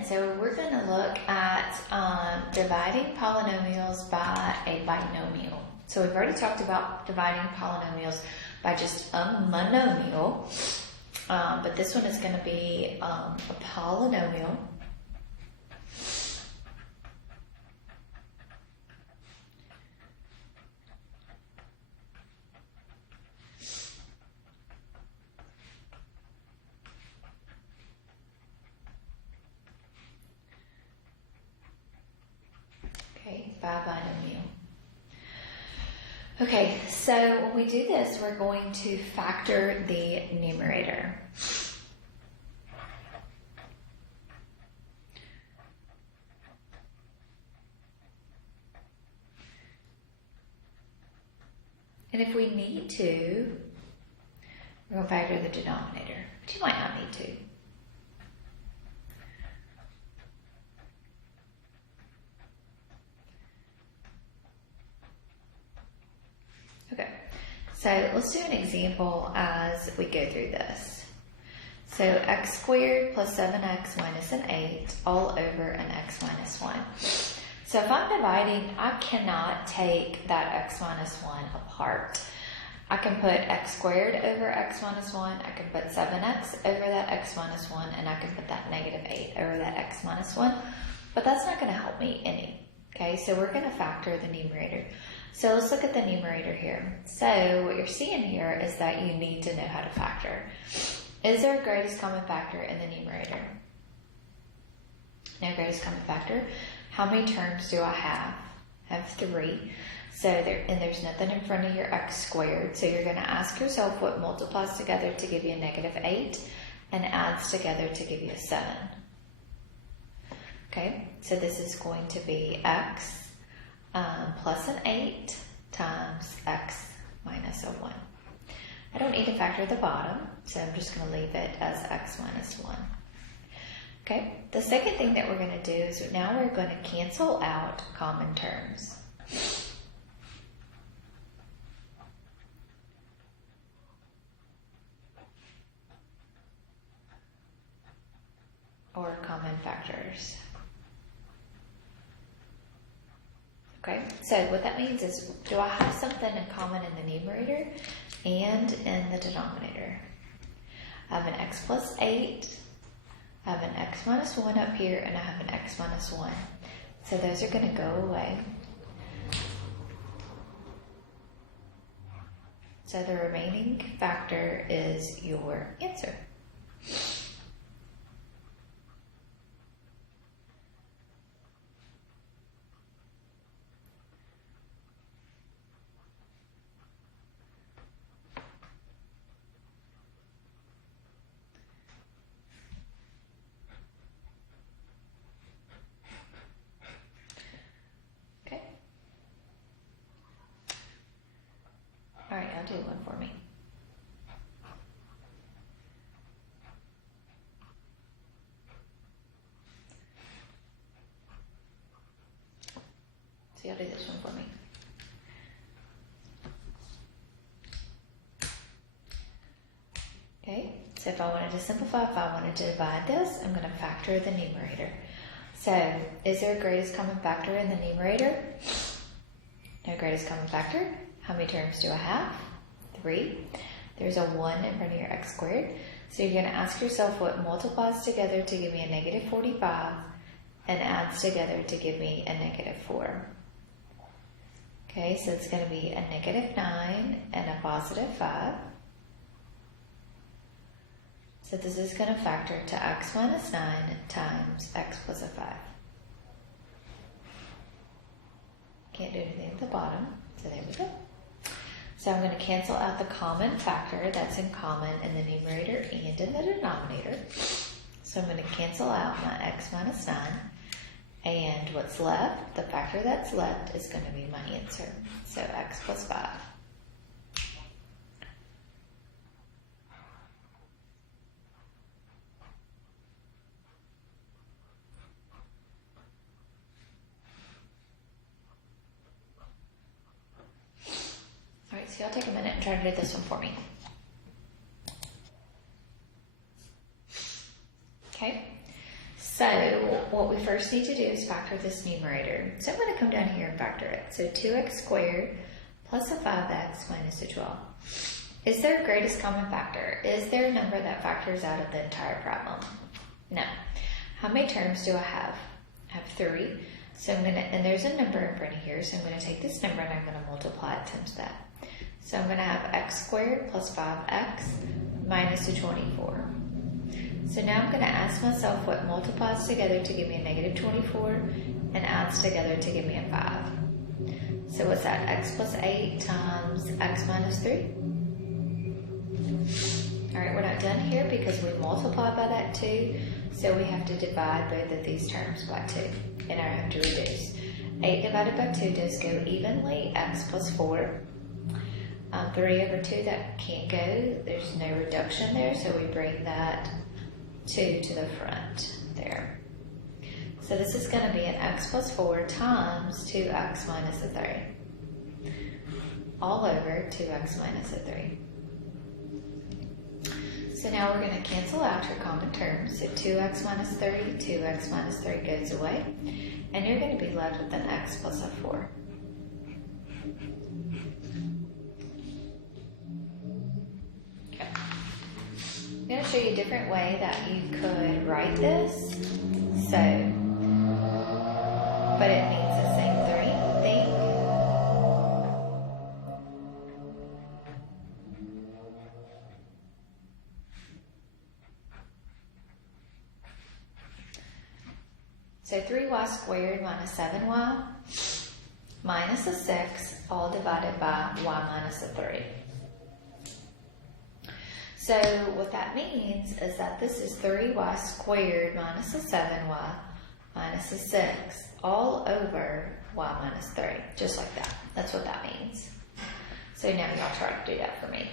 and so we're going to look at dividing polynomials by a binomial. So we've already talked about dividing polynomials by just a monomial, but this one is going to be a polynomial. Okay, by binomial. Okay, so when we do this, we're going to factor the numerator. And if we need to, we're going to factor the denominator, but you might not need to. Okay, so let's do an example as we go through this. So x squared plus 7x minus an 8 all over an x minus 1. So if I'm dividing, I cannot take that x minus 1 apart. I can put x squared over x minus 1, I can put 7x over that x minus 1, and I can put that negative 8 over that x minus 1, but that's not going to help me any. Okay, so we're going to factor the numerator. So let's look at the numerator here. So what you're seeing here is that you need to know how to factor. Is there a greatest common factor in the numerator? No greatest common factor. How many terms do I have? I have 3. So there's nothing in front of your x squared. So you're going to ask yourself what multiplies together to give you a negative 8 and adds together to give you a 7. Okay, so this is going to be x plus an 8 times x minus a 1. I don't need to factor the bottom, so I'm just going to leave it as x minus 1. Okay, the second thing that we're going to do is now we're going to cancel out common terms. Or common factors. Okay, so what that means is, do I have something in common in the numerator and in the denominator? I have an x plus 8, I have an x minus 1 up here, and I have an x minus 1. So those are going to go away. So the remaining factor is your answer. All right, I'll do one for me. So you'll do this one for me. Okay, so if I wanted to simplify, if I wanted to divide this, I'm going to factor the numerator. So, is there a greatest common factor in the numerator? No greatest common factor. How many terms do I have? 3. There's a 1 in front of your x squared. So you're going to ask yourself what multiplies together to give me a negative 45 and adds together to give me a negative 4. Okay, so it's going to be a negative 9 and a positive 5. So this is going to factor to x minus 9 times x plus a 5. Can't do anything at the bottom, so there we go. So I'm going to cancel out the common factor that's in common in the numerator and in the denominator. So I'm going to cancel out my x minus 9. And what's left, the factor that's left, is going to be my answer. So x plus 5. Alright, so y'all take a minute and try to do this one for me. Okay, so what we first need to do is factor this numerator. So I'm going to come down here and factor it. So 2x squared plus a 5x minus a 12. Is there a greatest common factor? Is there a number that factors out of the entire problem? No. How many terms do I have? I have 3. So I'm going to, and there's a number in front of here, so I'm going to take this number and I'm going to multiply it times that. So I'm going to have x squared plus 5x minus a 24. So now I'm going to ask myself what multiplies together to give me a negative 24 and adds together to give me a 5. So what's that? X plus 8 times x minus 3. Alright, we're not done here because we multiplied by that 2, so we have to divide both of these terms by 2, and I have to reduce. 8 divided by 2 does go evenly, x plus 4. 3 over 2, that can't go, there's no reduction there, so we bring that 2 to the front there. So this is going to be an x plus 4 times 2x minus a 3, all over 2x minus a 3. So now we're going to cancel out your common terms. So 2x minus 3, 2x minus 3 goes away, and you're going to be left with an x plus a 4. Okay. I'm going to show you a different way that you could write this. So, but it means the same thing. So 3y squared minus 7y minus a 6, all divided by y minus a 3. So what that means is that this is 3y squared minus a 7y minus a 6, all over y minus 3, just like that. That's what that means. So now y'all try to do that for me.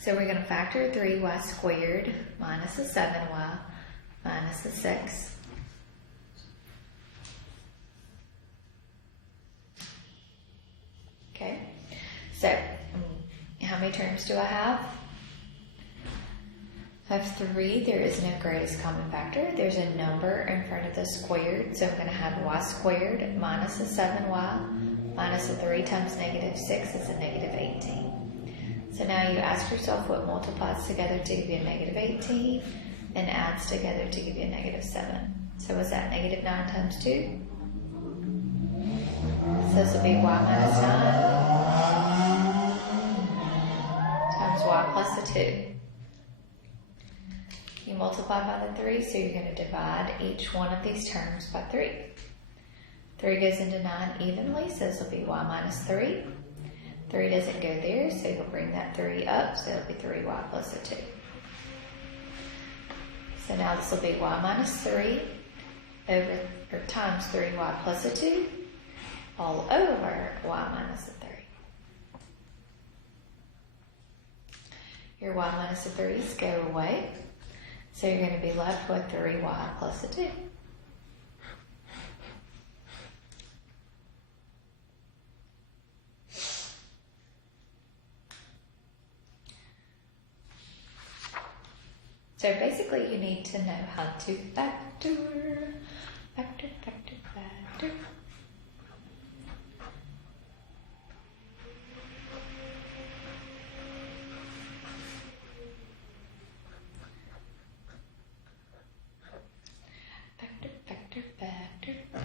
So we're going to factor 3y squared minus a 7y minus a 6. Okay, so how many terms do I have? I have 3. There is no greatest common factor. There's a number in front of the squared, so I'm going to have y squared minus a 7y minus a 3 times negative 6 is a negative 18. So now you ask yourself what multiplies together to give you a negative 18 and adds together to give you a negative 7. So what's that? Negative 9 times 2? So this will be y minus 9 times y plus a 2. You multiply by the 3, so you're going to divide each one of these terms by 3. 3 goes into 9 evenly, so this will be y minus 3. 3 doesn't go there, so you'll bring that 3 up, so it'll be 3y plus a 2. So now this will be y minus 3 over, or times 3y plus a 2, all over y minus a 3. Your y minus a 3's go away, so you're going to be left with 3y plus a 2. So basically you need to know how to factor. Factor.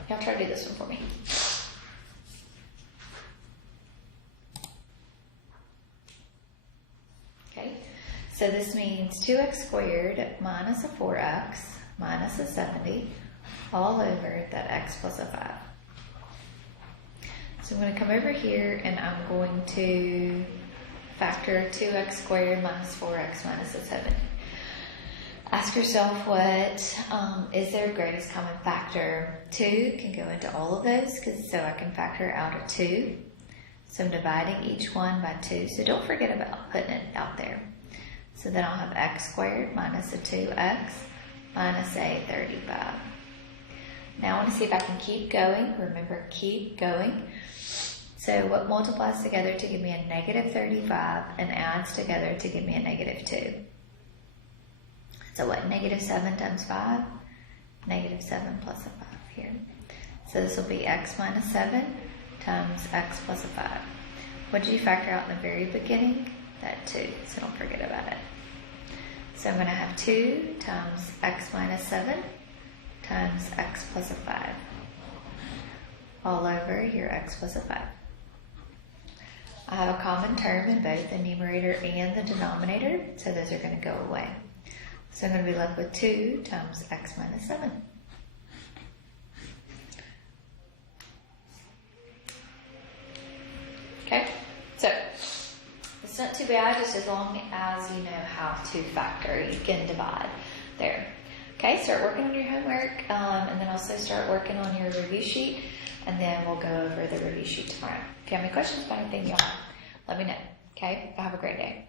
Y'all try to do this one for me. Okay. So this means 2x squared minus a 4x minus a 70 all over that x plus a 5. So I'm going to come over here and I'm going to factor 2x squared minus 4x minus a 70. Ask yourself what is their greatest common factor. 2 can go into all of those, so I can factor out a 2. So I'm dividing each one by 2. So don't forget about putting it out there. So then I'll have x squared minus a 2x minus a 35. Now I want to see if I can keep going. Remember, keep going. So what multiplies together to give me a negative 35 and adds together to give me a negative 2? So what, negative 7 times 5? Negative 7 plus a 5 here. So this will be x minus 7 times x plus a 5. What did you factor out in the very beginning? That 2, so don't forget about it. So I'm going to have 2 times x minus 7 times x plus a 5. All over your x plus a 5. I have a common term in both the numerator and the denominator, so those are going to go away. So I'm going to be left with 2 times x minus 7. Okay, so it's not too bad, just as long as you know how to factor. You can divide there. Okay, start working on your homework, and then also start working on your review sheet, and then we'll go over the review sheet tomorrow. If you have any questions about anything, y'all, let me know. Okay, have a great day.